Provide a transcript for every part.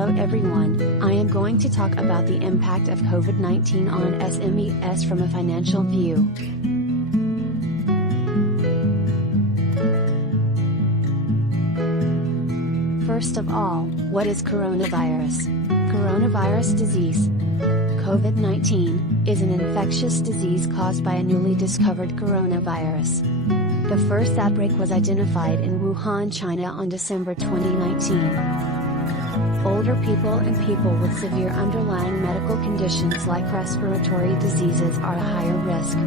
Hello everyone, I am going to talk about the impact of COVID-19 on SMEs from a financial view. First of all, what is coronavirus? Coronavirus disease. COVID-19 is an infectious disease caused by a newly discovered coronavirus. The first outbreak was identified in Wuhan, China on December 2019. Older people and people with severe underlying medical conditions like respiratory diseases are a higher risk.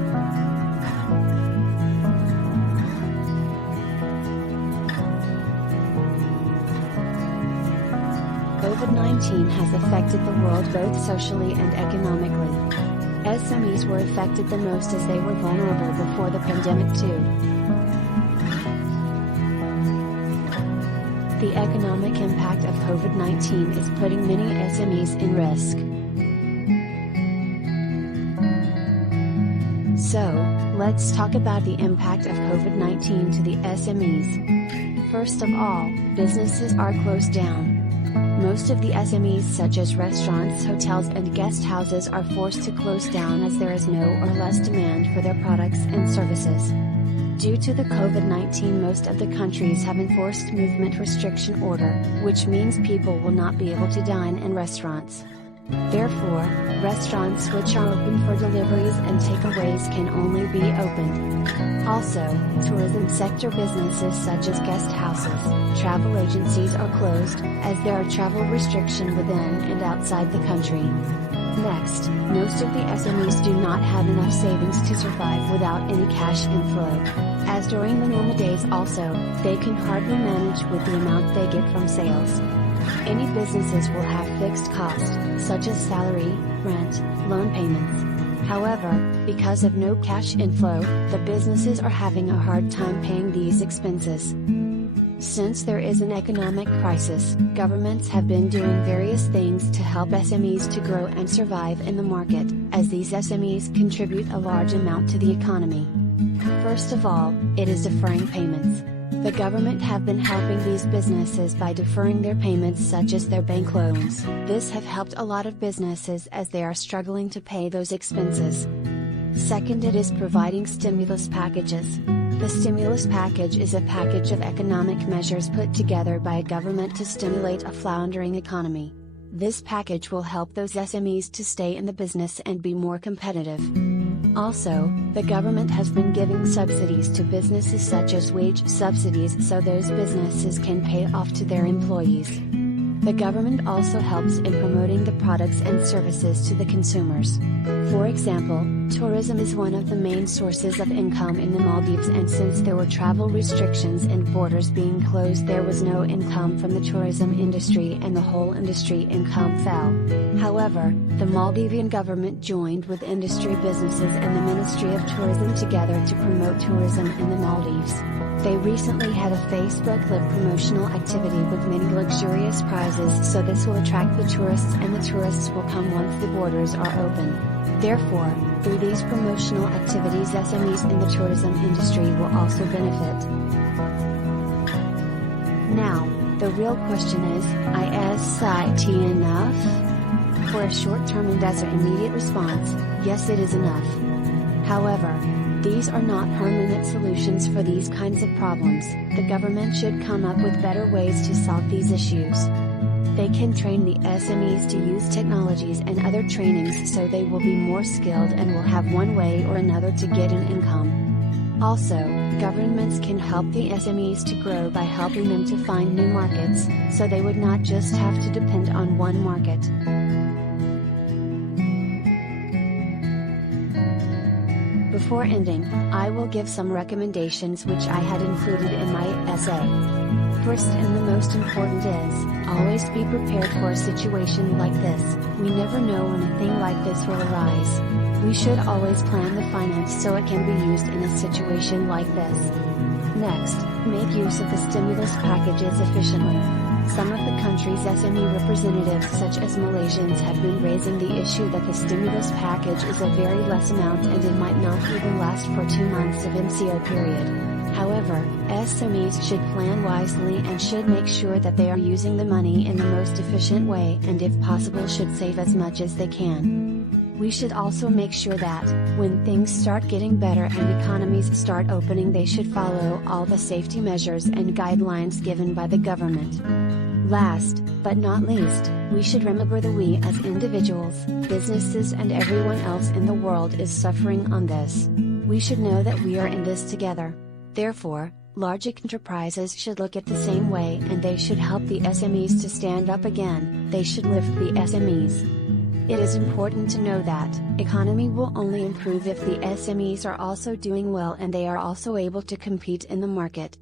COVID-19 has affected the world both socially and economically. SMEs were affected the most as they were vulnerable before the pandemic too. The economic impact of COVID-19 is putting many SMEs in risk. So, let's talk about the impact of COVID-19 to the SMEs. First of all, businesses are closed down. Most of the SMEs such as restaurants, hotels and guest houses are forced to close down as there is no or less demand for their products and services. Due to the COVID-19, most of the countries have enforced movement restriction order, which means people will not be able to dine in restaurants. Therefore, restaurants which are open for deliveries and takeaways can only be opened. Also, tourism sector businesses such as guest houses, travel agencies are closed, as there are travel restrictions within and outside the country. Next, most of the SMEs do not have enough savings to survive without any cash inflow. As during the normal days also, they can hardly manage with the amount they get from sales. Any businesses will have fixed costs, such as salary, rent, loan payments. However, because of no cash inflow, the businesses are having a hard time paying these expenses. Since there is an economic crisis, governments have been doing various things to help SMEs to grow and survive in the market, as these SMEs contribute a large amount to the economy. First of all, it is deferring payments. The government have been helping these businesses by deferring their payments such as their bank loans. This have helped a lot of businesses as they are struggling to pay those expenses. Second, it is providing stimulus packages. The stimulus package is a package of economic measures put together by a government to stimulate a floundering economy. This package will help those SMEs to stay in the business and be more competitive. Also, the government has been giving subsidies to businesses such as wage subsidies so those businesses can pay off to their employees. The government also helps in promoting the products and services to the consumers. For example, tourism is one of the main sources of income in the Maldives, and since there were travel restrictions and borders being closed, there was no income from the tourism industry and the whole industry income fell. However, the Maldivian government joined with industry businesses and the Ministry of Tourism together to promote tourism in the Maldives. They recently had a Facebook Live promotional activity with many luxurious prizes, so this will attract the tourists and the tourists will come once the borders are open. Therefore, through these promotional activities, SMEs in the tourism industry will also benefit. Now, the real question is it enough? For a short-term and as an immediate response, yes, it is enough. However, these are not permanent solutions for these kinds of problems. The government should come up with better ways to solve these issues. They can train the SMEs to use technologies and other trainings so they will be more skilled and will have one way or another to get an income. Also, governments can help the SMEs to grow by helping them to find new markets, so they would not just have to depend on one market. Before ending, I will give some recommendations which I had included in my essay. First and the most important is, always be prepared for a situation like this. We never know when a thing like this will arise. We should always plan the finance so it can be used in a situation like this. Next, make use of the stimulus packages efficiently. Some of the country's SME representatives such as Malaysians have been raising the issue that the stimulus package is a very less amount and it might not even last for 2 months of MCO period. However, SMEs should plan wisely and should make sure that they are using the money in the most efficient way, and if possible should save as much as they can. We should also make sure that, when things start getting better and economies start opening, they should follow all the safety measures and guidelines given by the government. Last, but not least, we should remember that we as individuals, businesses and everyone else in the world is suffering on this. We should know that we are in this together. Therefore, large enterprises should look at the same way, and they should help the SMEs to stand up again. They should lift the SMEs. It is important to know that economy will only improve if the SMEs are also doing well and they are also able to compete in the market.